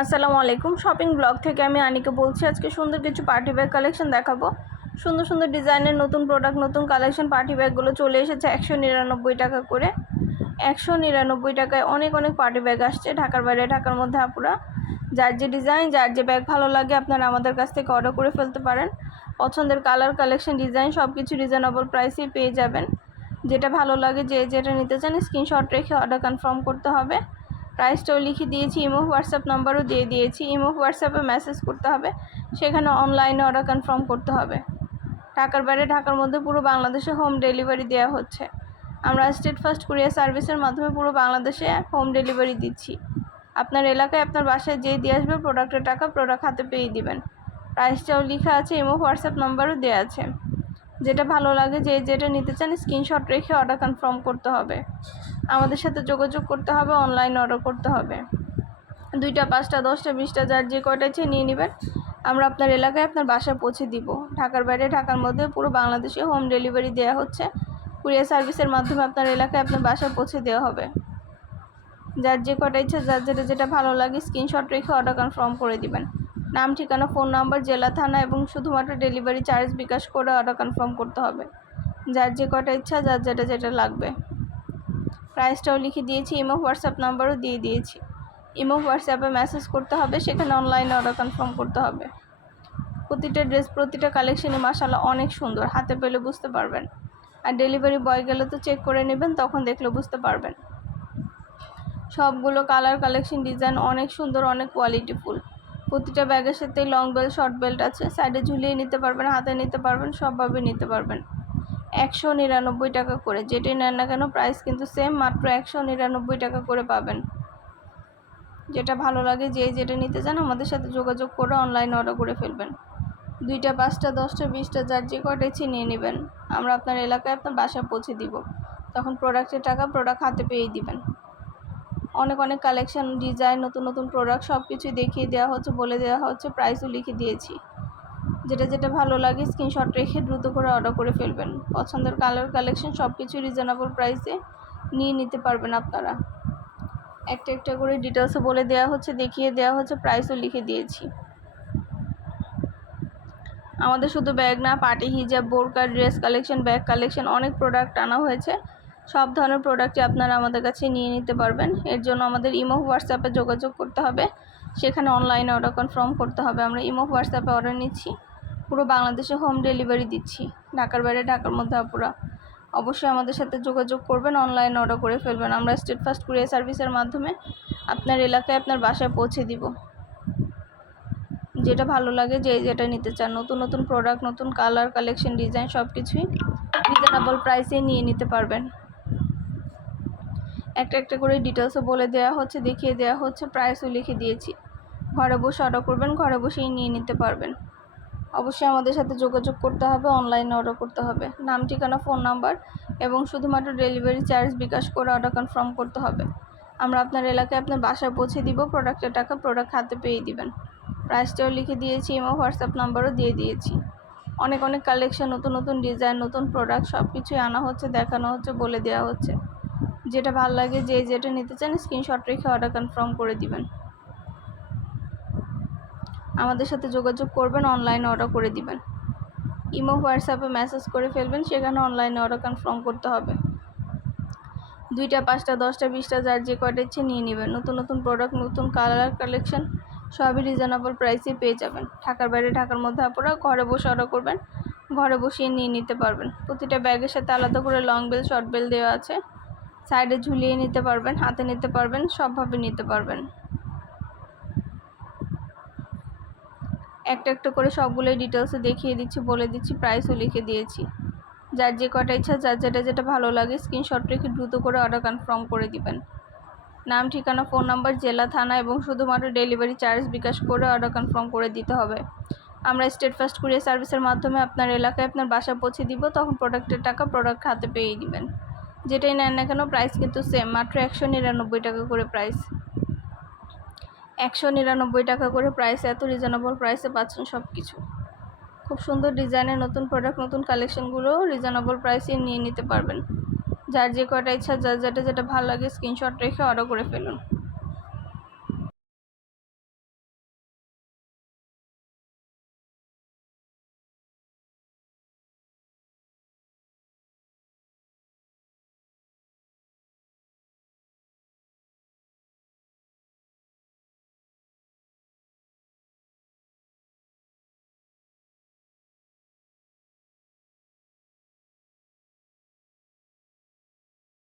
আসসালামু আলাইকুম। Shopping blog থেকে আমি আনিকা বলছি। আজকে সুন্দর কিছু পার্টি ব্যাগ কালেকশন দেখাবো। সুন্দর সুন্দর ডিজাইনের নতুন প্রোডাক্ট, নতুন কালেকশন পার্টি ব্যাগগুলো চলে এসেছে 199 টাকা করে। 199 টাকায় অনেক অনেক পার্টি ব্যাগ আসছে ঢাকার বাইরে, ঢাকার মধ্যে আপুরা যার যে ডিজাইন, যার যে ব্যাগ ভালো লাগে আপনারা আমাদের কাছ থেকে অর্ডার করে ফেলতে পারেন। পছন্দের কালার, কালেকশন, ডিজাইন সব কিছু রিজনেবল প্রাইসেই পেয়ে যাবেন। যেটা ভালো লাগে, যে যেটা নিতে চান স্ক্রিনশট রেখে অর্ডার কনফার্ম করতে হবে। প্রাইসটাও লিখে দিয়েছি, ইমো হোয়াটসঅ্যাপ নাম্বারও দিয়ে দিয়েছি। ইমো হোয়াটসঅ্যাপে মেসেজ করতে হবে, সেখানে অনলাইনে অর্ডার কনফার্ম করতে হবে। ঢাকার বাইরে, ঢাকার মধ্যে পুরো বাংলাদেশে হোম ডেলিভারি দেওয়া হচ্ছে। আমরা স্টেট ফার্স্ট কুরিয়ার সার্ভিসের মাধ্যমে পুরো বাংলাদেশে হোম ডেলিভারি দিচ্ছি। আপনার এলাকায় আপনার বাসায় যেই দিয়ে আসবে প্রোডাক্টের টাকা প্রোডাক্ট হাতে পেয়ে দিবেন। প্রাইসটাও লেখা আছে, ইমো হোয়াটসঅ্যাপ নাম্বারও দেওয়া আছে। যেটা ভালো লাগে, যে যেটা নিতে চান স্ক্রিনশট রেখে অর্ডার কনফার্ম করতে হবে। আমাদের সাথে যোগাযোগ করতে হবে, অনলাইন অর্ডার করতে হবে। 2টা, 5টা, 10টা, 20টা যার যে কয়টা ইচ্ছে নিয়ে নেবেন। আমরা আপনার এলাকায় আপনার বাসায় পৌঁছে দিব। ঢাকার বাইরে, ঢাকার মধ্যে পুরো বাংলাদেশে হোম ডেলিভারি দেওয়া হচ্ছে। কুরিয়ার সার্ভিসের মাধ্যমে আপনার এলাকায় আপনার বাসায় পৌঁছে দেওয়া হবে। যার যে কয়টা ইচ্ছে, যার যেটা ভালো লাগে স্ক্রিনশট রেখে অর্ডার কনফার্ম করে দিবেন। নাম, ঠিকানা, ফোন নাম্বার, জেলা, থানা এবং শুধুমাত্র ডেলিভারি চার্জ বিকাশ করে অর্ডার কনফার্ম করতে হবে। যার যে কয়টা ইচ্ছা, যার যেটা লাগবে। প্রাইসটাও লিখে দিয়েছি, ইমো হোয়াটসঅ্যাপ নাম্বারও দিয়ে দিয়েছি। ইমো হোয়াটসঅ্যাপে মেসেজ করতে হবে, সেখানে অনলাইনে অর্ডার কনফার্ম করতে হবে। প্রতিটা ড্রেস, প্রতিটা কালেকশনই মাশাআল্লাহ অনেক সুন্দর, হাতে পেলে বুঝতে পারবেন। আর ডেলিভারি বয় গেলে তো চেক করে নেবেন, তখন দেখলে বুঝতে পারবেন। সবগুলো কালার, কালেকশন, ডিজাইন অনেক সুন্দর, অনেক কোয়ালিটিফুল। প্রতিটা ব্যাগের সাথে লং বেল্ট, শর্ট বেল্ট আছে। সাইডে ঝুলিয়ে নিতে পারবেন, হাতে নিতে পারবেন, সবভাবে নিতে পারবেন। 199 টাকা করে, যেটাই নেন না কেন প্রাইস কিন্তু সেম, মাত্র 199 টাকা করে পাবেন। যেটা ভালো লাগে, যে যেটা নিতে চান আমাদের সাথে যোগাযোগ করে অনলাইন অর্ডার করে ফেলবেন। 2টা, 5টা, 10টা, 20টা যার যে কয়টা ইচ্ছে নিয়ে নেবেন। আমরা আপনার এলাকায় আপনার বাসায় পৌঁছে দিব। তখন প্রোডাক্টের টাকা প্রোডাক্ট হাতে পেয়ে দিবেন। অনেক অনেক কালেকশন, ডিজাইন, নতুন নতুন প্রোডাক্ট সব কিছুই দেখিয়ে দেওয়া হচ্ছে, বলে দেওয়া হচ্ছে, প্রাইসও লিখে দিয়েছি। যেটা ভালো লাগে স্ক্রিনশট রেখে দ্রুত করে অর্ডার করে ফেলবেন। পছন্দের কালার, কালেকশন সব কিছু রিজনেবল প্রাইসে নিয়ে নিতে পারবেন আপনারা। একটা একটা করে ডিটেলসও বলে দেওয়া হচ্ছে, দেখিয়ে দেওয়া হচ্ছে, প্রাইসও লিখে দিয়েছি। আমাদের শুধু ব্যাগ না, পার্টি, হিজাব, বোরকা, ড্রেস কালেকশন, ব্যাগ কালেকশন অনেক প্রোডাক্ট আনা হয়েছে। সব ধরনের প্রোডাক্টই আপনারা আমাদের কাছে নিয়ে নিতে পারবেন। এর জন্য আমাদের ইমো হোয়াটসঅ্যাপে যোগাযোগ করতে হবে, সেখানে অনলাইনে অর্ডার কনফার্ম করতে হবে। আমরা ইমো হোয়াটসঅ্যাপে অর্ডার নিচ্ছি, পুরো বাংলাদেশে হোম ডেলিভারি দিচ্ছি। ঢাকার বাইরে, ঢাকার মধ্যে আপুরা অবশ্যই আমাদের সাথে যোগাযোগ করবেন, অনলাইনে অর্ডার করে ফেলবেন। আমরা স্টেট ফার্স্ট কুরিয়ার সার্ভিসের মাধ্যমে আপনার এলাকায় আপনার বাসায় পৌঁছে দিব। যেটা ভালো লাগে, যে যেটা নিতে চান, নতুন নতুন প্রোডাক্ট, নতুন কালার, কালেকশন, ডিজাইন সব কিছুই রিজনেবল প্রাইসে নিয়ে নিতে পারবেন। একটা একটা করে ডিটেলসও বলে দেওয়া হচ্ছে, দেখিয়ে দেওয়া হচ্ছে, প্রাইসও লিখে দিয়েছি। ঘরে বসে অর্ডার করবেন, ঘরে বসেই নিয়ে নিতে পারবেন। অবশ্যই আমাদের সাথে যোগাযোগ করতে হবে, অনলাইনে অর্ডার করতে হবে। নাম, ঠিকানা, ফোন নাম্বার এবং শুধুমাত্র ডেলিভারি চার্জ বিকাশ করে অর্ডার কনফার্ম করতে হবে। আমরা আপনার এলাকায় আপনার বাসায় পৌঁছে দিব। প্রোডাক্টের টাকা প্রোডাক্ট হাতে পেয়ে দিবেন। প্রাইসটাও লিখে দিয়েছি, ইমো হোয়াটসঅ্যাপ নাম্বারও দিয়ে দিয়েছি। অনেক অনেক কালেকশন, নতুন নতুন ডিজাইন, নতুন প্রোডাক্ট সব কিছুই আনা হচ্ছে, দেখানো হচ্ছে, বলে দেওয়া হচ্ছে। যেটা ভালো লাগে, যে যেটা নিতে চান স্ক্রিনশট রেখে অর্ডার কনফার্ম করে দিবেন। আমাদের সাথে যোগাযোগ করবেন, অনলাইনে অর্ডার করে দিবেন। ইমো হোয়াটসঅ্যাপে মেসেজ করে ফেলবেন, সেখানে অনলাইনে অর্ডার কনফার্ম করতে হবে। 2টা, 5টা, 10টা, 20টা যার যে কয়টা ইচ্ছে নিয়ে নেবেন। নতুন নতুন প্রোডাক্ট, নতুন কালার, কালেকশন সবই রিজনেবল প্রাইসে পেয়ে যাবেন। ঢাকার বাইরে, ঢাকার মধ্যে আপনারা ঘরে বসে অর্ডার করবেন, ঘরে বসিয়ে নিয়ে নিতে পারবেন। প্রতিটা ব্যাগের সাথে আলাদা করে লং বেল, শর্ট বেল দেওয়া আছে। সাইডে ঝুলিয়ে নিতে পারবেন, হাতে নিতে পারবেন, সবভাবে নিতে পারবেন। একটা একটা করে সবগুলোই ডিটেলসে দেখিয়ে দিচ্ছি, বলে দিচ্ছি, প্রাইসও লিখে দিয়েছি। যার যে কটা ইচ্ছা, যার যেটা ভালো লাগে স্ক্রিনশট রেখে দ্রুত করে অর্ডার কনফার্ম করে দিবেন। নাম, ঠিকানা, ফোন নাম্বার, জেলা, থানা এবং শুধুমাত্র ডেলিভারি চার্জ বিকাশ করে অর্ডার কনফার্ম করে দিতে হবে। আমরা স্টেট ফার্স্ট কুরিয়ার সার্ভিসের মাধ্যমে আপনার এলাকায় আপনার বাসা পৌঁছে দিব। তখন প্রোডাক্টের টাকা প্রোডাক্ট হাতে পেয়ে দিবেন। যেটাই নেন না কেন প্রাইস কিন্তু সেম, মাত্র 199 টাকা করে প্রাইস। 199 টাকা করে প্রাইস, এত রিজনেবল প্রাইসে পাচ্ছেন সব কিছু। খুব সুন্দর ডিজাইনের নতুন প্রোডাক্ট, নতুন কালেকশনগুলো রিজনেবল প্রাইসে নিয়ে নিতে পারবেন। যার যে কয়টা ইচ্ছা, যার যেটা ভালো লাগে স্ক্রিনশট রেখে অর্ডার করে ফেলুন।